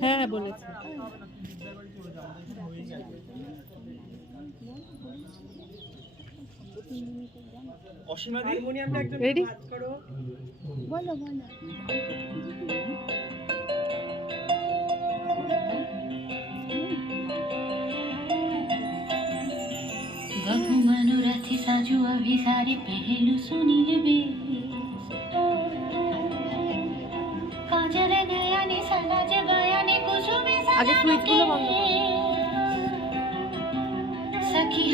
হ্যাঁ বলেছে রেডি বলো বলো મનુરથી સાજુ અભિસારી પહેલું સુની બે કાજરને আগে সুইচগুলো বন্ধ করো। सखी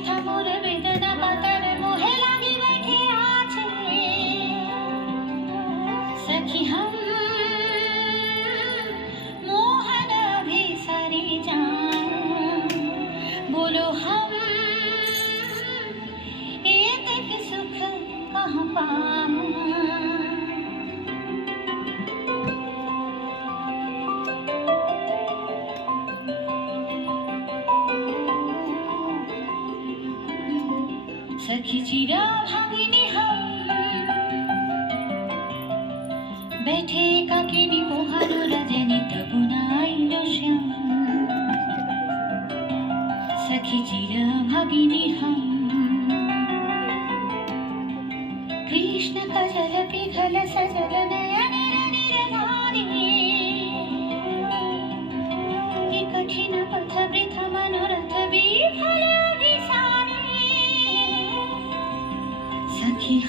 বৃথা মোর বেদনা পাতার মোহে লাগি বেঠে আছে। সখী হাম মোহন ভি সারি জান বলো হাম, এ দেখ সুখ কহ পাম? सखी चिरा भागिनी हम बैठे काकिनी पोहारो रजनी तबुनाइल श्याम सखी चिरा भागिनी हम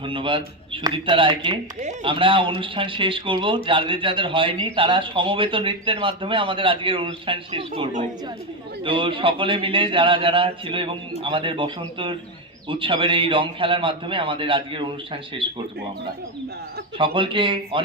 ধন্যবাদ সুদীপ্তা রায়কে। আমরা অনুষ্ঠান শেষ করব। যাদের যাদের হয়নি, তারা সমবেত নৃত্যের মাধ্যমে আমাদের আজকের অনুষ্ঠান শেষ করব। তো সকলে মিলে যারা যারা ছিল এবং আমাদের বসন্তর উৎসবের এই রং খেলার মাধ্যমে আমাদের আজকের অনুষ্ঠান শেষ করব আমরা। সকলকে অনেক